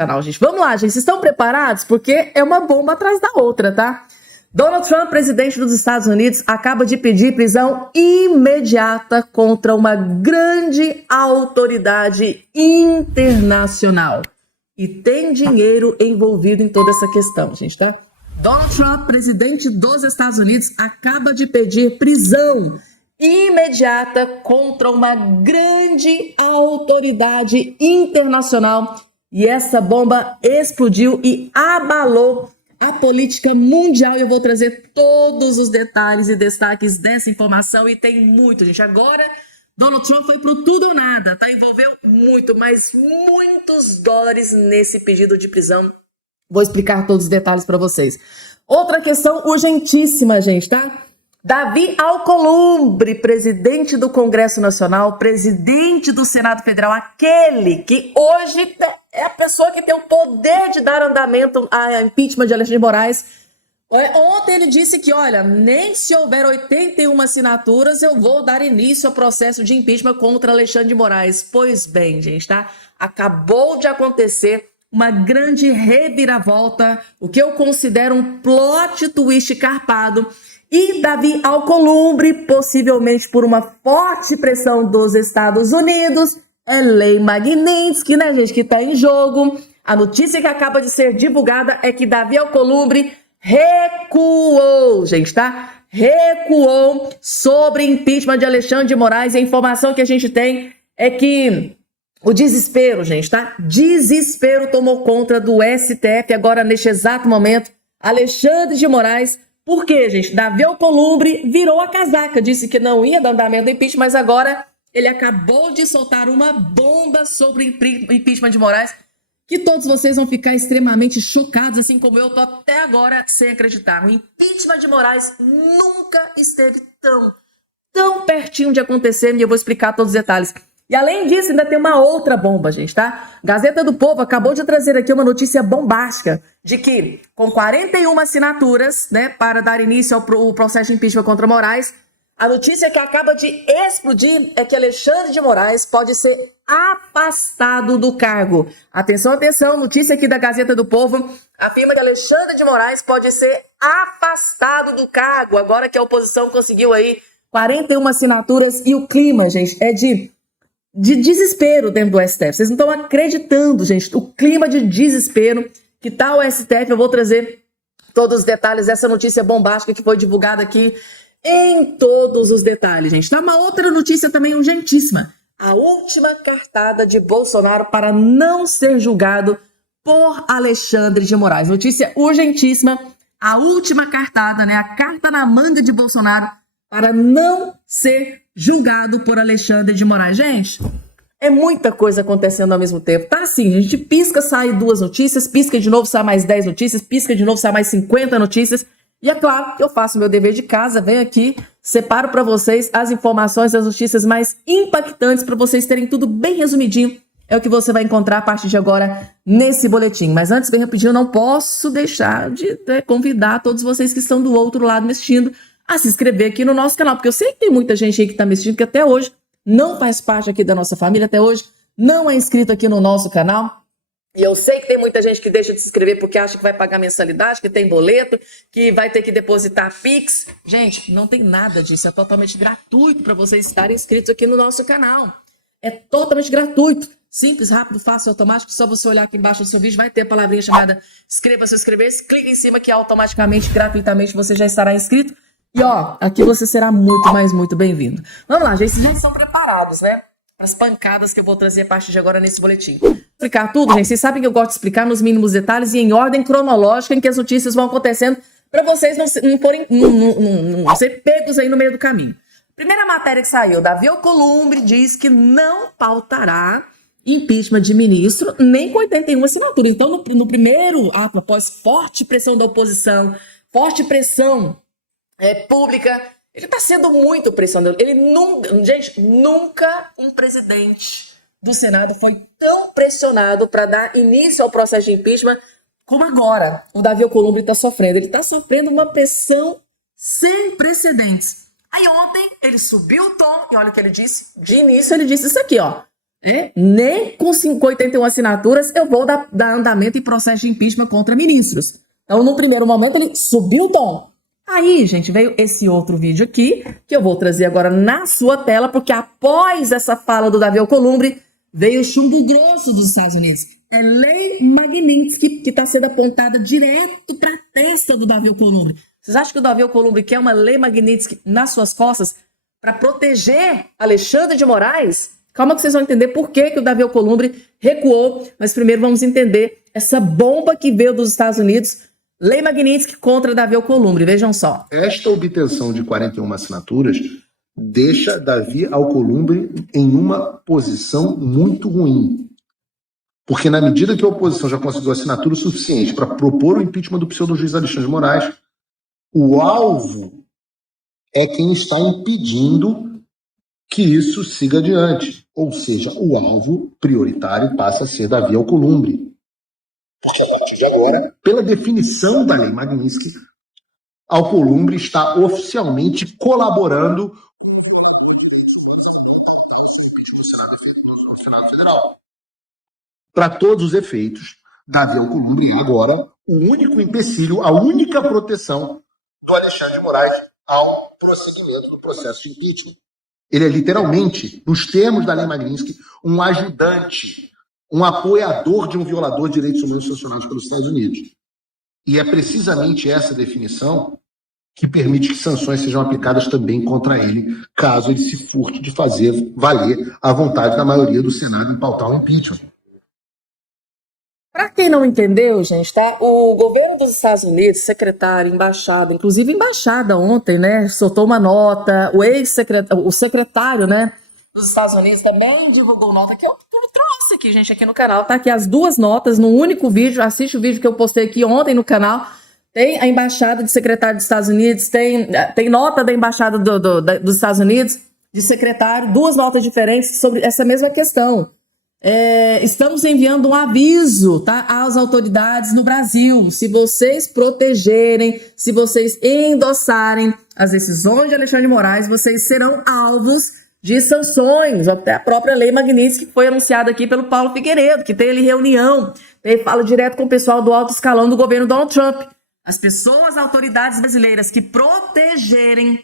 canal, gente. Vamos lá, gente. Vocês estão preparados? Porque é uma bomba atrás da outra, tá? Donald Trump, presidente dos Estados Unidos, acaba de pedir prisão imediata contra uma grande autoridade internacional. E tem dinheiro envolvido em toda essa questão, gente, tá? Donald Trump, presidente dos Estados Unidos, acaba de pedir prisão imediata contra uma grande autoridade internacional. E essa bomba explodiu e abalou a política mundial. Eu vou trazer todos os detalhes e destaques dessa informação. E tem muito, gente. Agora, Donald Trump foi pro tudo ou nada, tá? Envolveu muito, mas muitos dólares nesse pedido de prisão. Vou explicar todos os detalhes para vocês. Outra questão urgentíssima, gente, tá? Davi Alcolumbre, presidente do Congresso Nacional, presidente do Senado Federal, aquele que hoje é a pessoa que tem o poder de dar andamento ao impeachment de Alexandre de Moraes. Ontem ele disse que, olha, nem se houver 81 assinaturas, eu vou dar início ao processo de impeachment contra Alexandre de Moraes. Pois bem, gente, tá? Acabou de acontecer uma grande reviravolta, o que eu considero um plot twist carpado. E Davi Alcolumbre, possivelmente por uma forte pressão dos Estados Unidos, é lei Magnitsky, né, gente, que tá em jogo. A notícia que acaba de ser divulgada é que Davi Alcolumbre recuou, gente, tá? Recuou sobre impeachment de Alexandre de Moraes. A informação que a gente tem é que o desespero, gente, tá? Desespero tomou conta do STF agora, neste exato momento. Alexandre de Moraes. Por quê, gente? Davi Alcolumbre virou a casaca, disse que não ia dar andamento do impeachment, mas agora ele acabou de soltar uma bomba sobre o impeachment de Moraes, que todos vocês vão ficar extremamente chocados, assim como eu tô até agora sem acreditar. O impeachment de Moraes nunca esteve tão pertinho de acontecer, e eu vou explicar todos os detalhes. E além disso, ainda tem uma outra bomba, gente, tá? Gazeta do Povo acabou de trazer aqui uma notícia bombástica de que, com 41 assinaturas, né, para dar início ao processo de impeachment contra Moraes, a notícia que acaba de explodir é que Alexandre de Moraes pode ser afastado do cargo. Atenção, atenção, notícia aqui da Gazeta do Povo afirma que Alexandre de Moraes pode ser afastado do cargo, agora que a oposição conseguiu aí 41 assinaturas. E o clima, gente, é de desespero dentro do STF. Vocês não estão acreditando, gente, o clima de desespero que tá o STF. Eu vou trazer todos os detalhes dessa notícia bombástica que foi divulgada aqui em todos os detalhes, gente. Tá uma outra notícia também urgentíssima. A última cartada de Bolsonaro para não ser julgado por Alexandre de Moraes. Notícia urgentíssima. A última cartada, né? A carta na manga de Bolsonaro para não ser julgado por Alexandre de Moraes. Gente, é muita coisa acontecendo ao mesmo tempo. Tá assim, a gente pisca, sai 2 notícias, pisca de novo, sai mais 10 notícias, pisca de novo, sai mais 50 notícias. E é claro que eu faço meu dever de casa, venho aqui, separo para vocês as informações, as notícias mais impactantes para vocês terem tudo bem resumidinho. É o que você vai encontrar a partir de agora nesse boletim. Mas antes, bem rapidinho, eu não posso deixar de convidar todos vocês que estão do outro lado me assistindo a se inscrever aqui no nosso canal, porque eu sei que tem muita gente aí que está me assistindo que até hoje não faz parte aqui da nossa família, até hoje não é inscrito aqui no nosso canal. E eu sei que tem muita gente que deixa de se inscrever porque acha que vai pagar mensalidade, que tem boleto, que vai ter que depositar Pix. Gente, não tem nada disso, é totalmente gratuito para vocês estarem inscritos aqui no nosso canal. É totalmente gratuito, simples, rápido, fácil, automático. Só você olhar aqui embaixo do seu vídeo, vai ter a palavrinha chamada inscreva-se ou inscrever-se, clica em cima que automaticamente, gratuitamente, você já estará inscrito. E ó, aqui você será muito, mas muito bem-vindo. Vamos lá, gente, vocês já estão preparados, né? Para as pancadas que eu vou trazer a partir de agora nesse boletim. Explicar tudo, gente, vocês sabem que eu gosto de explicar nos mínimos detalhes e em ordem cronológica em que as notícias vão acontecendo, para vocês não ser pegos aí no meio do caminho. Primeira matéria que saiu, Davi Alcolumbre diz que não pautará impeachment de ministro nem com 81 assinaturas. Então, no primeiro ato, após forte pressão da oposição, forte pressão pública, ele está sendo muito pressionado. Ele nunca, gente, nunca um presidente do Senado foi tão pressionado para dar início ao processo de impeachment como agora o Davi Alcolumbre está sofrendo. Ele está sofrendo uma pressão sem precedentes. Aí ontem ele subiu o tom e olha o que ele disse. De início ele disse isso aqui, ó. Nem com 81 assinaturas eu vou dar andamento em processo de impeachment contra ministros. Então, no primeiro momento, ele subiu o tom. Aí, gente, veio esse outro vídeo aqui, que eu vou trazer agora na sua tela, porque após essa fala do Davi Alcolumbre, veio o chumbo grosso dos Estados Unidos. É lei Magnitsky que está sendo apontada direto para a testa do Davi Alcolumbre. Vocês acham que o Davi Alcolumbre quer uma lei Magnitsky nas suas costas para proteger Alexandre de Moraes? Calma que vocês vão entender por que o Davi Alcolumbre recuou, mas primeiro vamos entender essa bomba que veio dos Estados Unidos, lei Magnitsky contra Davi Alcolumbre. Vejam só. Esta obtenção de 41 assinaturas deixa Davi Alcolumbre em uma posição muito ruim. Porque na medida que a oposição já conseguiu assinatura suficiente para propor o impeachment do pseudo-juiz Alexandre de Moraes, o alvo é quem está impedindo que isso siga adiante. Ou seja, o alvo prioritário passa a ser Davi Alcolumbre. Porque a partir de agora, pela definição da lei Magnitsky, Alcolumbre está oficialmente colaborando para todos os efeitos. Davi Alcolumbre é agora o único empecilho, a única proteção do Alexandre de Moraes ao prosseguimento do processo de impeachment. Ele é literalmente, nos termos da lei Magnitsky, um ajudante, um apoiador de um violador de direitos humanos sancionados pelos Estados Unidos. E é precisamente essa definição que permite que sanções sejam aplicadas também contra ele, caso ele se furte de fazer valer a vontade da maioria do Senado em pautar o impeachment. Para quem não entendeu, gente, tá? O governo dos Estados Unidos, secretário, embaixada, inclusive embaixada ontem, né, soltou uma nota, o secretário, né, dos Estados Unidos também divulgou nota que eu trouxe aqui, gente, aqui no canal, tá? Aqui as duas notas num único vídeo, assiste o vídeo que eu postei aqui ontem no canal, tem a embaixada de secretário dos Estados Unidos, tem nota da embaixada dos Estados Unidos, de secretário, duas notas diferentes sobre essa mesma questão. Estamos enviando um aviso, tá, às autoridades no Brasil. Se vocês protegerem, se vocês endossarem as decisões de Alexandre de Moraes, vocês serão alvos de sanções. Até a própria lei Magnitsky que foi anunciada aqui pelo Paulo Figueiredo, que tem ali reunião, ele fala direto com o pessoal do alto escalão do governo Donald Trump. As pessoas, autoridades brasileiras que protegerem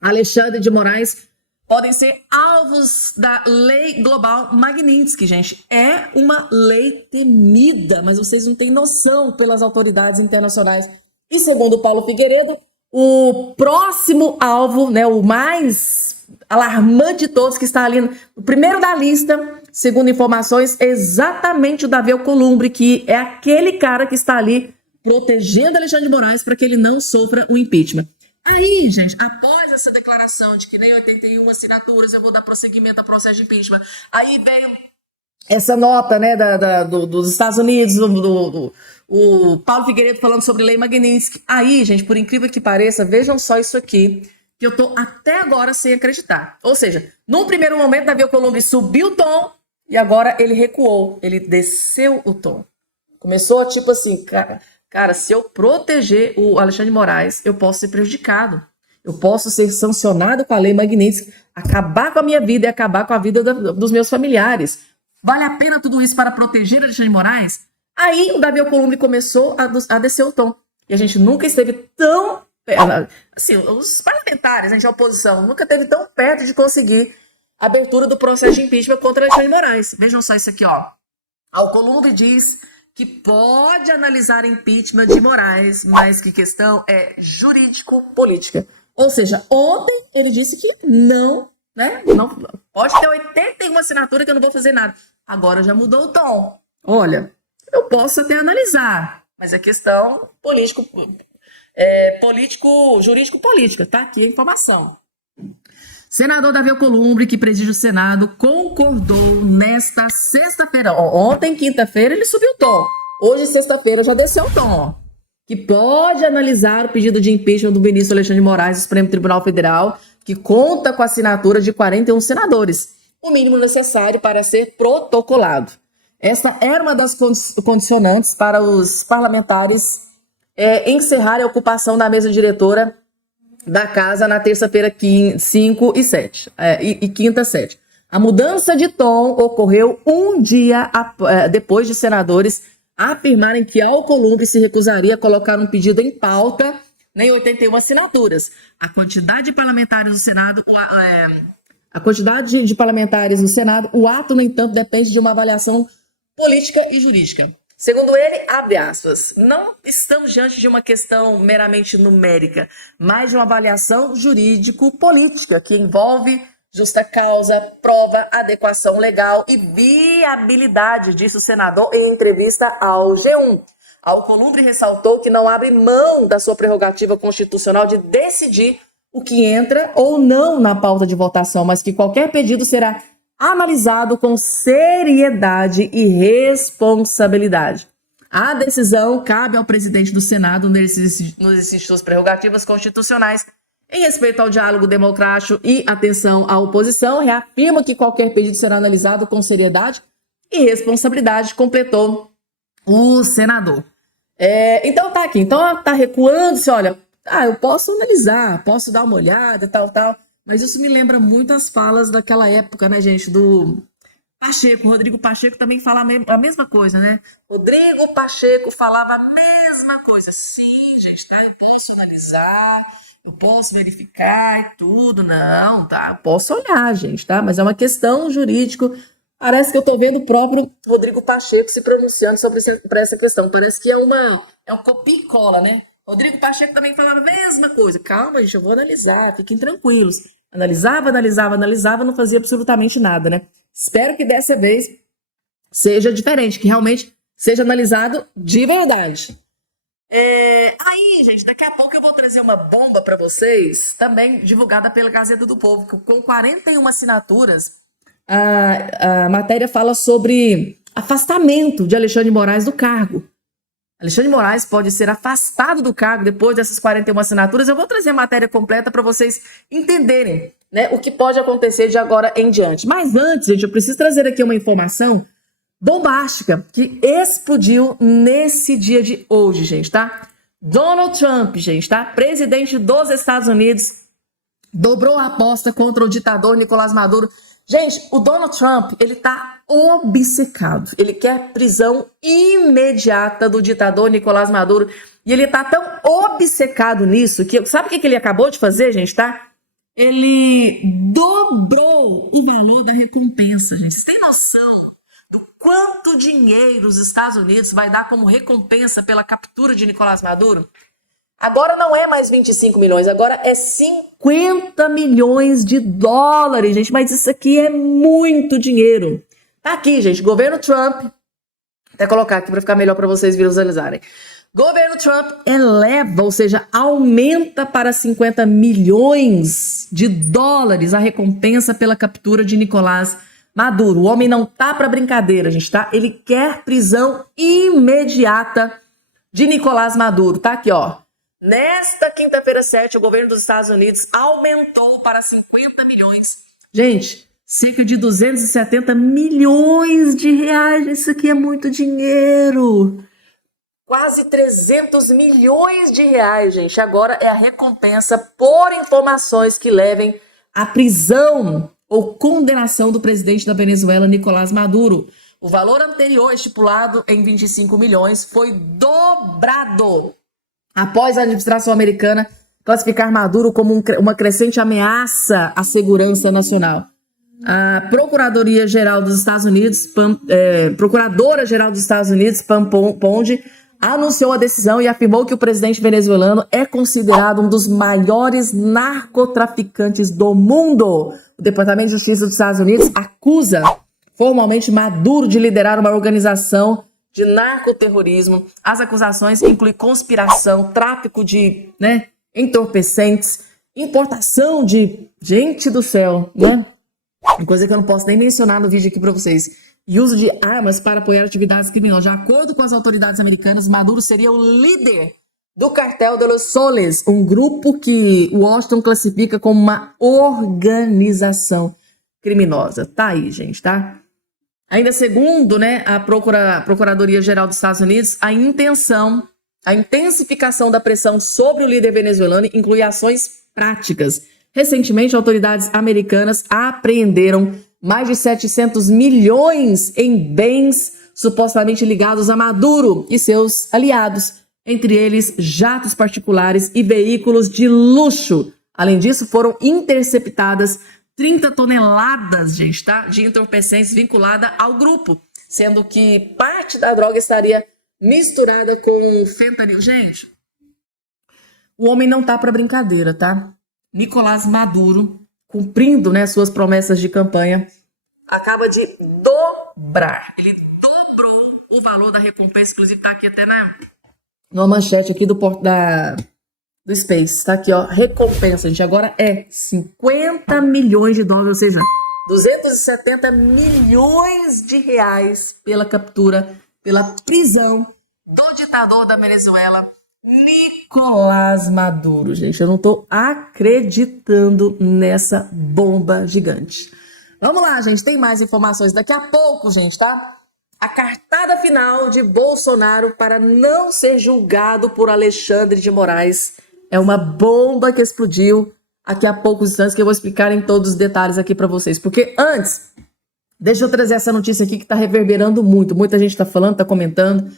Alexandre de Moraes podem ser alvos da lei global Magnitsky, gente. É uma lei temida, mas vocês não têm noção pelas autoridades internacionais. E segundo o Paulo Figueiredo, o próximo alvo, né, o mais alarmante de todos, que está ali, o primeiro da lista, segundo informações, é exatamente o Davi Alcolumbre, que é aquele cara que está ali protegendo Alexandre de Moraes para que ele não sofra um impeachment. Aí, gente, após essa declaração de que nem 81 assinaturas eu vou dar prosseguimento ao processo de impeachment, aí veio essa nota, né, dos Estados Unidos, o Paulo Figueiredo falando sobre lei Magnitsky. Aí, gente, por incrível que pareça, vejam só isso aqui, que eu tô até agora sem acreditar. Ou seja, num primeiro momento, Davi Alcolumbre subiu o tom e agora ele recuou, ele desceu o tom. Começou tipo assim, cara, se eu proteger o Alexandre de Moraes, eu posso ser prejudicado. Eu posso ser sancionado com a lei Magnitsky, acabar com a minha vida e acabar com a vida dos meus familiares. Vale a pena tudo isso para proteger Alexandre de Moraes? Aí o Davi Alcolumbre começou a descer o tom. E a gente nunca esteve tão... Assim, os parlamentares, a gente, a oposição, nunca esteve tão perto de conseguir a abertura do processo de impeachment contra Alexandre de Moraes. Vejam só isso aqui, ó. Alcolumbre diz que pode analisar impeachment de Moraes, mas que questão é jurídico-política. Ou seja, ontem ele disse que não, né? Não, pode ter 81 assinaturas que eu não vou fazer nada. Agora já mudou o tom. Olha, eu posso até analisar, mas é questão jurídico-política, tá? Aqui a informação. Senador Davi Alcolumbre, que preside o Senado, concordou nesta sexta-feira. Ontem, quinta-feira, ele subiu o tom. Hoje, sexta-feira, já desceu o tom. Ó, que pode analisar o pedido de impeachment do ministro Alexandre de Moraes do Supremo Tribunal Federal, que conta com a assinatura de 41 senadores, o mínimo necessário para ser protocolado. Esta era uma das condicionantes para os parlamentares encerrarem a ocupação da mesa diretora da casa na terça-feira 5 e 7, e quinta 7. A mudança de tom ocorreu um dia depois de senadores afirmarem que Alcolumbre se recusaria a colocar um pedido em pauta em 81 assinaturas. A quantidade de parlamentares no Senado, o ato, no entanto, depende de uma avaliação política e jurídica. Segundo ele, abre aspas, não estamos diante de uma questão meramente numérica, mas de uma avaliação jurídico-política que envolve justa causa, prova, adequação legal e viabilidade, disse o senador em entrevista ao G1. Alcolumbre ressaltou que não abre mão da sua prerrogativa constitucional de decidir o que entra ou não na pauta de votação, mas que qualquer pedido será analisado com seriedade e responsabilidade. A decisão cabe ao presidente do Senado no exercício de suas prerrogativas constitucionais em respeito ao diálogo democrático e atenção à oposição. Reafirma que qualquer pedido será analisado com seriedade e responsabilidade, completou o senador. Então tá aqui, então tá recuando-se, olha, eu posso analisar, posso dar uma olhada, tal, mas isso me lembra muito as falas daquela época, né, gente, do Pacheco. Rodrigo Pacheco também falava a mesma coisa, né? Rodrigo Pacheco falava a mesma coisa. Sim, gente, tá, eu posso analisar, eu posso verificar e tudo, não, tá, eu posso olhar, gente, tá, mas é uma questão jurídica. Parece que eu tô vendo o próprio Rodrigo Pacheco se pronunciando sobre essa questão. Parece que é um copia e cola, né? Rodrigo Pacheco também falava a mesma coisa. Calma, gente, eu vou analisar, fiquem tranquilos. Analisava, não fazia absolutamente nada, né? Espero que dessa vez seja diferente, que realmente seja analisado de verdade. Aí, gente, daqui a pouco eu vou trazer uma bomba para vocês, também divulgada pela Gazeta do Povo, com 41 assinaturas. A matéria fala sobre afastamento de Alexandre de Moraes do cargo. Alexandre de Moraes pode ser afastado do cargo depois dessas 41 assinaturas. Eu vou trazer a matéria completa para vocês entenderem, né, o que pode acontecer de agora em diante. Mas antes, gente, eu preciso trazer aqui uma informação bombástica que explodiu nesse dia de hoje, gente, tá? Donald Trump, gente, tá? Presidente dos Estados Unidos, dobrou a aposta contra o ditador Nicolás Maduro. Gente, o Donald Trump, ele tá obcecado. Ele quer prisão imediata do ditador Nicolás Maduro. E ele tá tão obcecado nisso que... Sabe o que ele acabou de fazer, gente, tá? Ele dobrou o valor da recompensa, gente. Vocês têm noção do quanto dinheiro os Estados Unidos vai dar como recompensa pela captura de Nicolás Maduro? Agora não é mais 25 milhões, agora é 50 milhões de dólares, gente. Mas isso aqui é muito dinheiro. Tá aqui, gente, governo Trump. Vou até colocar aqui para ficar melhor para vocês visualizarem. Governo Trump eleva, ou seja, aumenta para 50 milhões de dólares a recompensa pela captura de Nicolás Maduro. O homem não tá para brincadeira, gente, tá? Ele quer prisão imediata de Nicolás Maduro. Tá aqui, ó. Nesta quinta-feira 7, o governo dos Estados Unidos aumentou para 50 milhões. Gente, cerca de 270 milhões de reais. Isso aqui é muito dinheiro. Quase 300 milhões de reais, gente. Agora é a recompensa por informações que levem à prisão ou condenação do presidente da Venezuela, Nicolás Maduro. O valor anterior, estipulado em 25 milhões, foi dobrado após a administração americana classificar Maduro como uma crescente ameaça à segurança nacional. A Procuradoria-Geral dos Estados Unidos, Procuradora-Geral dos Estados Unidos, Pam Bondi, anunciou a decisão e afirmou que o presidente venezuelano é considerado um dos maiores narcotraficantes do mundo. O Departamento de Justiça dos Estados Unidos acusa formalmente Maduro de liderar uma organização de narcoterrorismo. As acusações incluem conspiração, tráfico de entorpecentes, importação de... Gente do céu, né? Uma coisa que eu não posso nem mencionar no vídeo aqui para vocês. E uso de armas para apoiar atividades criminosas. De acordo com as autoridades americanas, Maduro seria o líder do Cartel de los Soles, um grupo que Washington classifica como uma organização criminosa. Tá aí, gente, tá? Ainda segundo, a Procuradoria-Geral dos Estados Unidos, a intensificação da pressão sobre o líder venezuelano inclui ações práticas. Recentemente, autoridades americanas apreenderam mais de 700 milhões em bens supostamente ligados a Maduro e seus aliados, entre eles jatos particulares e veículos de luxo. Além disso, foram interceptadas 30 toneladas, gente, tá? De entorpecentes vinculada ao grupo, sendo que parte da droga estaria misturada com fentanil. Gente, o homem não tá para brincadeira, tá? Nicolás Maduro, cumprindo, né, suas promessas de campanha, acaba de dobrar. Ele dobrou o valor da recompensa, inclusive tá aqui até numa manchete aqui do Space, tá aqui, ó, recompensa, gente, agora é 50 milhões de dólares, ou seja, 270 milhões de reais pela captura, pela prisão do ditador da Venezuela, Nicolás Maduro. Gente, eu não tô acreditando nessa bomba gigante. Vamos lá, gente, tem mais informações daqui a pouco, gente, tá? A cartada final de Bolsonaro para não ser julgado por Alexandre de Moraes é uma bomba que explodiu aqui a poucos instantes, que eu vou explicar em todos os detalhes aqui para vocês. Porque antes, deixa eu trazer essa notícia aqui que está reverberando muito. Muita gente está falando, está comentando.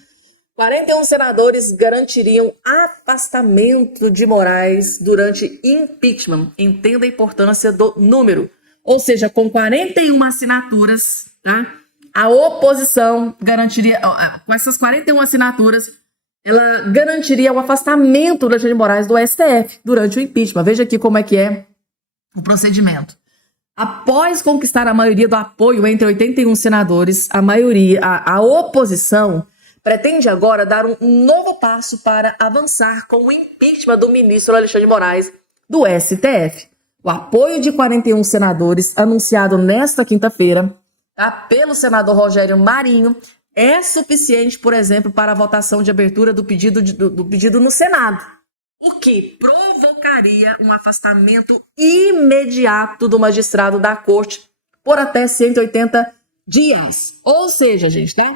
41 senadores garantiriam afastamento de Moraes durante impeachment. Entenda a importância do número. Ou seja, com 41 assinaturas, tá? A oposição garantiria, com essas 41 assinaturas, ela garantiria o afastamento do Alexandre de Moraes do STF durante o impeachment. Veja aqui como é que é o procedimento. Após conquistar a maioria do apoio entre 81 senadores, a oposição pretende agora dar um novo passo para avançar com o impeachment do ministro Alexandre de Moraes do STF. O apoio de 41 senadores, anunciado nesta quinta-feira, tá, pelo senador Rogério Marinho, é suficiente, por exemplo, para a votação de abertura do pedido no Senado, o que provocaria um afastamento imediato do magistrado da corte por até 180 dias. Ou seja, gente, tá?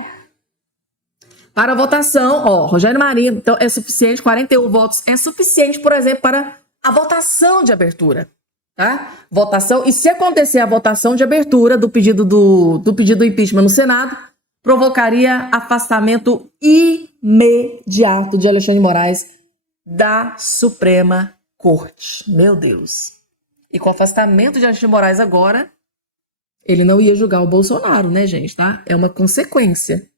Para a votação, Rogério Marinho, então é suficiente, 41 votos é suficiente, por exemplo, para a votação de abertura, tá? Votação, e se acontecer a votação de abertura do pedido do impeachment no Senado, provocaria afastamento imediato de Alexandre de Moraes da Suprema Corte. Meu Deus. E com o afastamento de Alexandre de Moraes agora, ele não ia julgar o Bolsonaro, né, gente, tá? É uma consequência.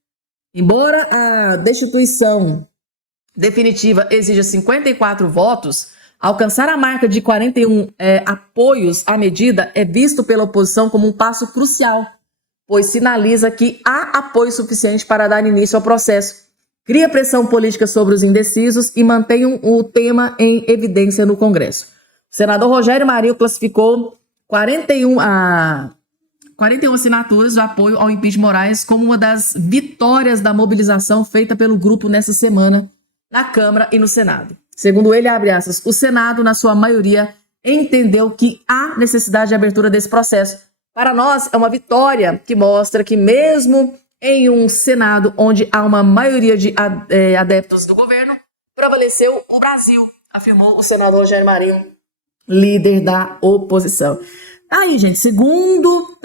Embora a destituição definitiva exija 54 votos, alcançar a marca de 41 apoios à medida é visto pela oposição como um passo crucial, pois sinaliza que há apoio suficiente para dar início ao processo, cria pressão política sobre os indecisos e mantém o tema em evidência no Congresso. O senador Rogério Marinho classificou 41 assinaturas de apoio ao impeachment de Moraes como uma das vitórias da mobilização feita pelo grupo nessa semana na Câmara e no Senado. Segundo ele, abre aspas, o Senado, na sua maioria, entendeu que há necessidade de abertura desse processo. Para nós, é uma vitória que mostra que mesmo em um Senado onde há uma maioria de adeptos do governo, prevaleceu o Brasil, afirmou o senador Rogério Marinho, líder da oposição. Aí, gente, segundo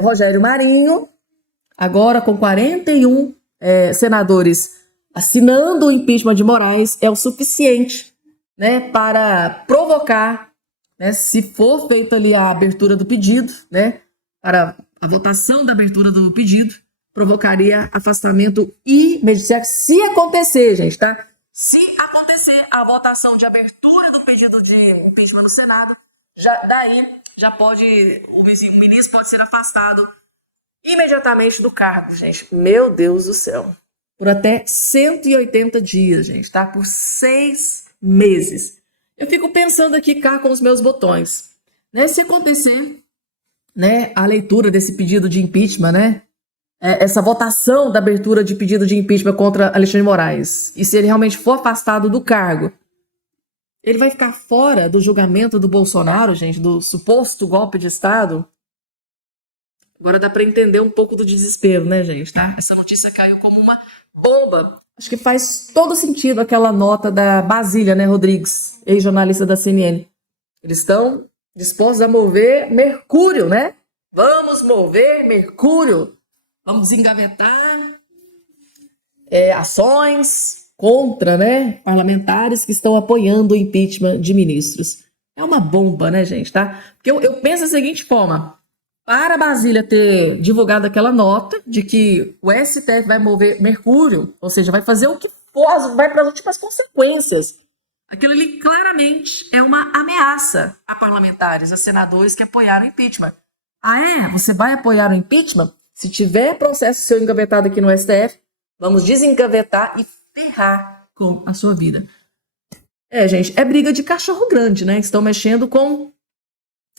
Rogério Marinho, agora com 41 senadores assinando o impeachment de Moraes, é o suficiente, né, para provocar, né, se for feita ali a abertura do pedido, né, para a votação da abertura do pedido, provocaria afastamento imediato. Se acontecer, gente, tá? Se acontecer a votação de abertura do pedido de impeachment no Senado, o ministro pode ser afastado imediatamente do cargo, gente. Meu Deus do céu. Por até 180 dias, gente, tá? Por 6 meses. Eu fico pensando aqui cá com os meus botões. Né? Se acontecer, né, a leitura desse pedido de impeachment, né? Essa votação da abertura de pedido de impeachment contra Alexandre de Moraes, e se ele realmente for afastado do cargo, ele vai ficar fora do julgamento do Bolsonaro, gente, do suposto golpe de Estado? Agora dá para entender um pouco do desespero, né, gente? Tá? Essa notícia caiu como uma bomba. Acho que faz todo sentido aquela nota da Basília, né, Rodrigues, ex-jornalista da CNN. Eles estão dispostos a mover Mercúrio, né? Vamos mover Mercúrio. Vamos desengavetar ações contra, né, parlamentares que estão apoiando o impeachment de ministros. É uma bomba, né, gente, tá? Porque eu penso da seguinte forma. Para Brasília ter divulgado aquela nota de que o STF vai mover Mercúrio, ou seja, vai fazer o que for, vai para as últimas consequências. Aquilo ali claramente é uma ameaça a parlamentares, a senadores que apoiaram o impeachment. Ah, é? Você vai apoiar o impeachment? Se tiver processo seu engavetado aqui no STF, vamos desengavetar e ferrar com a sua vida. Gente, é briga de cachorro grande, né? Estão mexendo com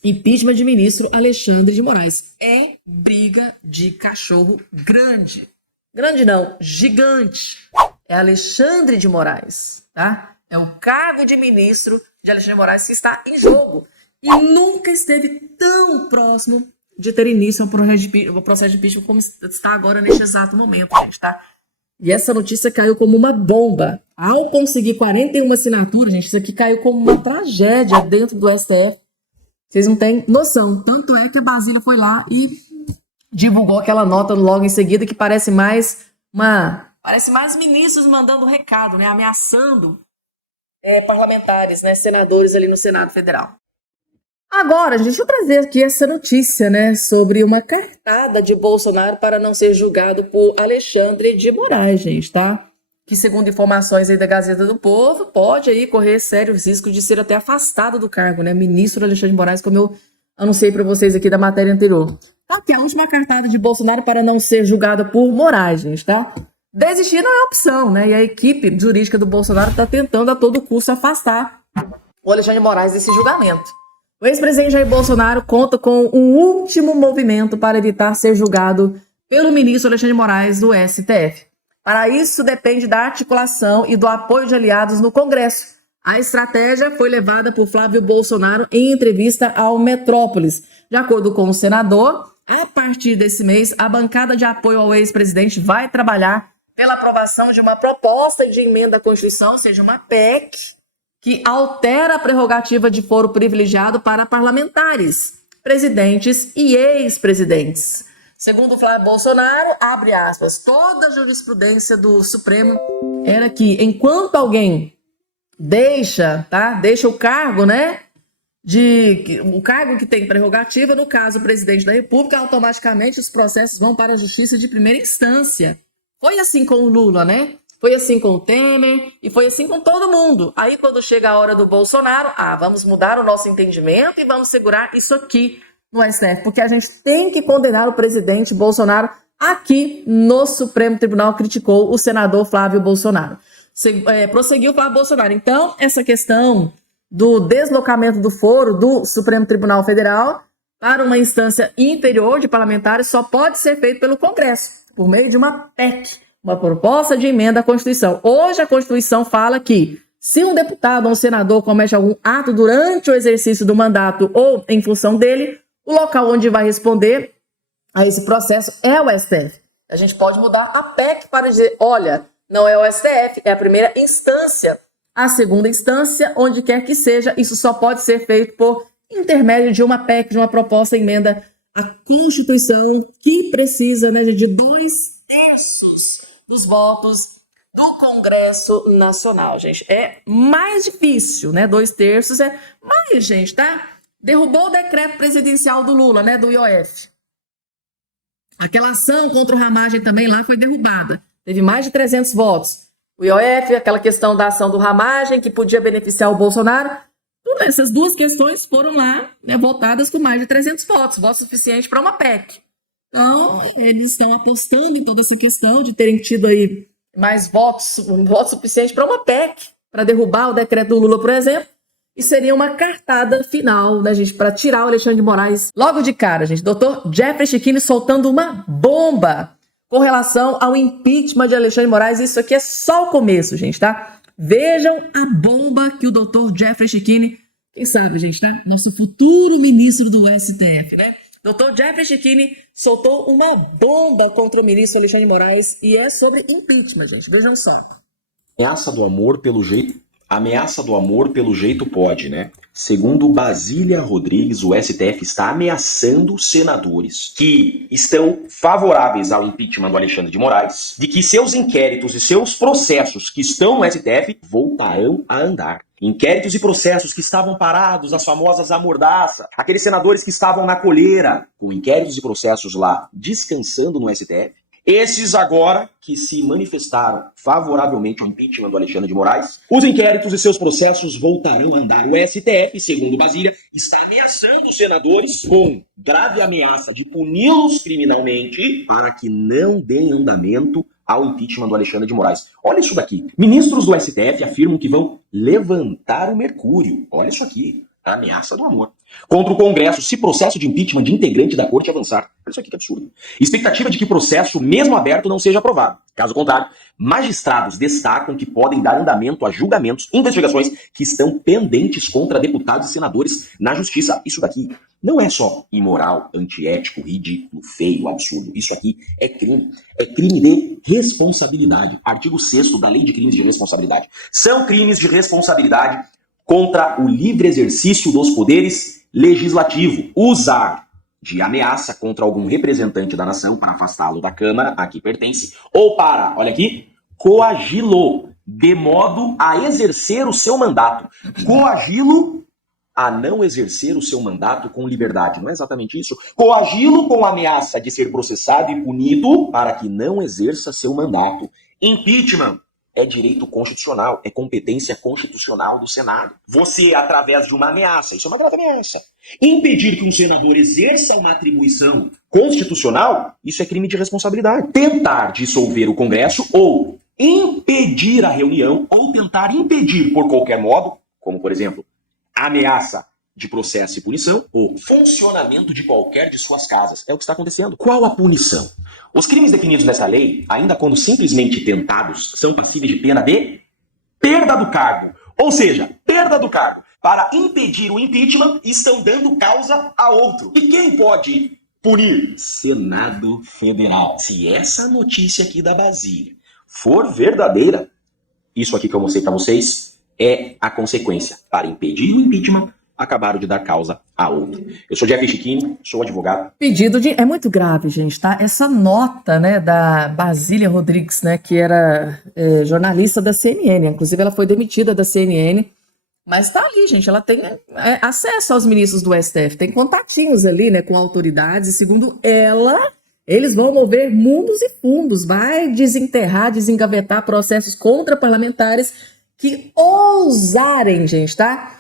impeachment de ministro Alexandre de Moraes. É briga de cachorro grande. Grande não, gigante. É Alexandre de Moraes, tá? É o cargo de ministro de Alexandre de Moraes que está em jogo. E nunca esteve tão próximo de ter início ao processo de impeachment como está agora neste exato momento, gente, tá? E essa notícia caiu como uma bomba. Ao conseguir 41 assinaturas, gente, isso aqui caiu como uma tragédia dentro do STF. Vocês não têm noção. Tanto é que a Brasília foi lá e divulgou aquela nota logo em seguida que parece mais ministros mandando recado, né? Ameaçando parlamentares, né? Senadores ali no Senado Federal. Agora, gente, deixa eu trazer aqui essa notícia, né? Sobre uma cartada de Bolsonaro para não ser julgado por Alexandre de Moraes, gente, tá? Que, segundo informações aí da Gazeta do Povo, pode aí correr sérios riscos de ser até afastado do cargo, né? Ministro Alexandre de Moraes, como eu anunciei para vocês aqui da matéria anterior. Tá aqui a última cartada de Bolsonaro para não ser julgado por Moraes, gente, tá? Desistir não é opção, né? E a equipe jurídica do Bolsonaro está tentando a todo custo afastar o Alexandre de Moraes desse julgamento. O ex-presidente Jair Bolsonaro conta com um último movimento para evitar ser julgado pelo ministro Alexandre de Moraes do STF. Para isso, depende da articulação e do apoio de aliados no Congresso. A estratégia foi levada por Flávio Bolsonaro em entrevista ao Metrópolis. De acordo com o senador, a partir desse mês, a bancada de apoio ao ex-presidente vai trabalhar pela aprovação de uma proposta de emenda à Constituição, ou seja, uma PEC, que altera a prerrogativa de foro privilegiado para parlamentares, presidentes e ex-presidentes. Segundo Flávio Bolsonaro, abre aspas, toda a jurisprudência do Supremo era que enquanto alguém deixa o cargo, né, o cargo que tem prerrogativa, no caso o presidente da República, automaticamente os processos vão para a justiça de primeira instância. Foi assim com o Lula, né? Foi assim com o Temer e foi assim com todo mundo. Aí quando chega a hora do Bolsonaro, vamos mudar o nosso entendimento e vamos segurar isso aqui no STF, porque a gente tem que condenar o presidente Bolsonaro. Aqui no Supremo Tribunal criticou o senador Flávio Bolsonaro. Prosseguiu Flávio Bolsonaro. Então, essa questão do deslocamento do foro do Supremo Tribunal Federal para uma instância inferior de parlamentares só pode ser feito pelo Congresso, por meio de uma PEC, uma proposta de emenda à Constituição. Hoje a Constituição fala que se um deputado ou um senador comete algum ato durante o exercício do mandato ou em função dele, o local onde vai responder a esse processo é o STF. A gente pode mudar a PEC para dizer, olha, não é o STF, é a primeira instância. A segunda instância, onde quer que seja, isso só pode ser feito por intermédio de uma PEC, de uma proposta de emenda à Constituição, que precisa, né, de 2/3 dos votos do Congresso Nacional, gente. É mais difícil, né? 2/3 é mais, gente, tá? Derrubou o decreto presidencial do Lula, né? Do IOF. Aquela ação contra o Ramagem também lá foi derrubada. Teve mais de 300 votos. O IOF, aquela questão da ação do Ramagem, que podia beneficiar o Bolsonaro. Essas duas questões foram lá, né, votadas com mais de 300 votos. Voto suficiente para uma PEC. Então, eles estão apostando em toda essa questão de terem tido aí mais votos, um voto suficiente para uma PEC, para derrubar o decreto do Lula, por exemplo. E seria uma cartada final, né, gente, para tirar o Alexandre de Moraes logo de cara, gente. Dr. Jeffrey Chiquini soltando uma bomba com relação ao impeachment de Alexandre de Moraes. Isso aqui é só o começo, gente, tá? Vejam a bomba que o Dr. Jeffrey Chiquini, quem sabe, gente, tá? Nosso futuro ministro do STF, né? Dr. Jeffrey Chiquini soltou uma bomba contra o ministro Alexandre de Moraes e é sobre impeachment, gente. Vejam só. Ameaça do amor, pelo jeito, Ameaça do amor pelo jeito pode, né? Segundo Basília Rodrigues, o STF está ameaçando senadores que estão favoráveis ao impeachment do Alexandre de Moraes, de que seus inquéritos e seus processos que estão no STF voltarão a andar. Inquéritos e processos que estavam parados, as famosas amordaça, aqueles senadores que estavam na coleira, com inquéritos e processos lá descansando no STF, esses agora que se manifestaram favoravelmente ao impeachment do Alexandre de Moraes, os inquéritos e seus processos voltarão a andar. O STF, segundo Basília, está ameaçando os senadores com grave ameaça de puni-los criminalmente para que não deem andamento ao impeachment do Alexandre de Moraes. Olha isso daqui. Ministros do STF afirmam que vão levantar o mercúrio. Olha isso aqui. A ameaça do amor. Contra o Congresso, se processo de impeachment de integrante da corte avançar. Olha isso aqui que absurdo. Expectativa de que processo, mesmo aberto, não seja aprovado. Caso contrário, magistrados destacam que podem dar andamento a julgamentos, investigações que estão pendentes contra deputados e senadores na justiça. Isso daqui não é só imoral, antiético, ridículo, feio, absurdo. Isso aqui é crime. É crime de responsabilidade. Artigo 6º da Lei de Crimes de Responsabilidade. São crimes de responsabilidade contra o livre exercício dos poderes legislativo. Usar de ameaça contra algum representante da nação para afastá-lo da Câmara, a que pertence, ou para, olha aqui, coagi-lo de modo a exercer o seu mandato. Coagi-lo a não exercer o seu mandato com liberdade. Não é exatamente isso? Coagi-lo com ameaça de ser processado e punido para que não exerça seu mandato. Impeachment é direito constitucional, é competência constitucional do Senado. Você, através de uma ameaça, isso é uma grave ameaça, impedir que um senador exerça uma atribuição constitucional, isso é crime de responsabilidade. Tentar dissolver o Congresso ou impedir a reunião ou tentar impedir por qualquer modo, como por exemplo, ameaça de processo e punição ou funcionamento de qualquer de suas casas. É o que está acontecendo. Qual a punição? Os crimes definidos nessa lei, ainda quando simplesmente tentados, são passíveis de pena de perda do cargo. Ou seja, perda do cargo. Para impedir o impeachment, estão dando causa a outro. E quem pode punir? Senado Federal. Se essa notícia aqui da Basília for verdadeira, isso aqui que eu mostrei para vocês é a consequência. Para impedir o impeachment, acabaram de dar causa a outro. Eu sou Jeffrey Chiquini, sou advogado. Pedido de... É muito grave, gente, tá? Essa nota, né, da Basília Rodrigues, né, que era jornalista da CNN, inclusive ela foi demitida da CNN, mas tá ali, gente, ela tem acesso aos ministros do STF, tem contatinhos ali, né, com autoridades, e segundo ela, eles vão mover mundos e fundos, vai desenterrar, desengavetar processos contra parlamentares que ousarem, gente, tá?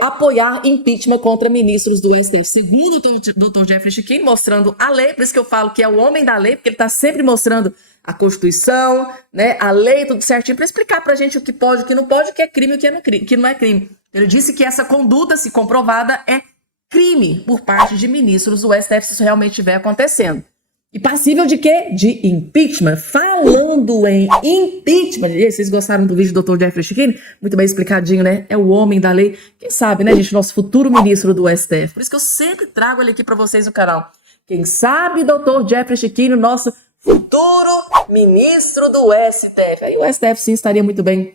Apoiar impeachment contra ministros do STF. Segundo o Dr. Jeffrey Chiquini, mostrando a lei, por isso que eu falo que é o homem da lei, porque ele está sempre mostrando a Constituição, né, a lei, tudo certinho, para explicar para a gente o que pode, o que não pode, o que é crime e o que não é crime. Ele disse que essa conduta, se comprovada, é crime por parte de ministros do STF, se isso realmente estiver acontecendo. E passível de quê? De impeachment. Falando em impeachment, e aí, vocês gostaram do vídeo do Dr. Jeffrey Chiquini? Muito bem explicadinho, né? É o homem da lei. Quem sabe, né, gente? Nosso futuro ministro do STF. Por isso que eu sempre trago ele aqui para vocês no canal. Quem sabe, Dr. Jeffrey Chiquini, nosso futuro ministro do STF. Aí o STF sim estaria muito bem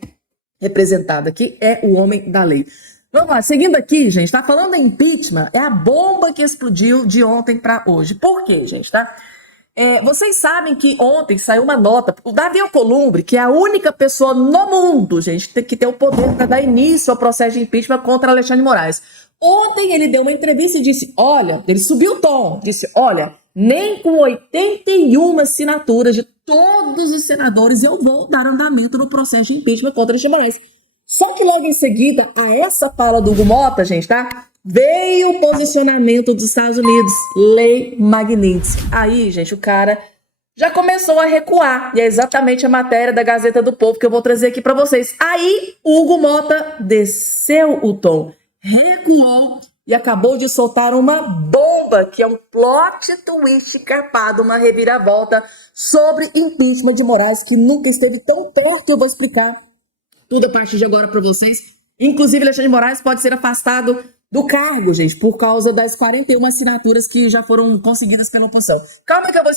representado aqui. É o homem da lei. Vamos lá, seguindo aqui, gente, tá falando em impeachment, é a bomba que explodiu de ontem para hoje. Por quê, gente, tá? Vocês sabem que ontem saiu uma nota, o Davi Alcolumbre, que é a única pessoa no mundo, gente, que tem o poder para dar início ao processo de impeachment contra Alexandre de Moraes. Ontem ele deu uma entrevista e disse, olha, ele subiu o tom, disse, olha, nem com 81 assinaturas de todos os senadores eu vou dar andamento no processo de impeachment contra Alexandre de Moraes. Só que logo em seguida, a essa fala do Hugo Mota, gente, tá? Veio o posicionamento dos Estados Unidos, Lei Magnitsky. Aí, gente, o cara já começou a recuar. E é exatamente a matéria da Gazeta do Povo que eu vou trazer aqui para vocês. Aí, o Hugo Mota desceu o tom, recuou e acabou de soltar uma bomba, que é um plot twist carpado, uma reviravolta sobre impeachment de Moraes, que nunca esteve tão perto. Eu vou explicar tudo a partir de agora para vocês. Inclusive, Alexandre de Moraes pode ser afastado do cargo, gente, por causa das 41 assinaturas que já foram conseguidas pela oposição. Calma que eu vou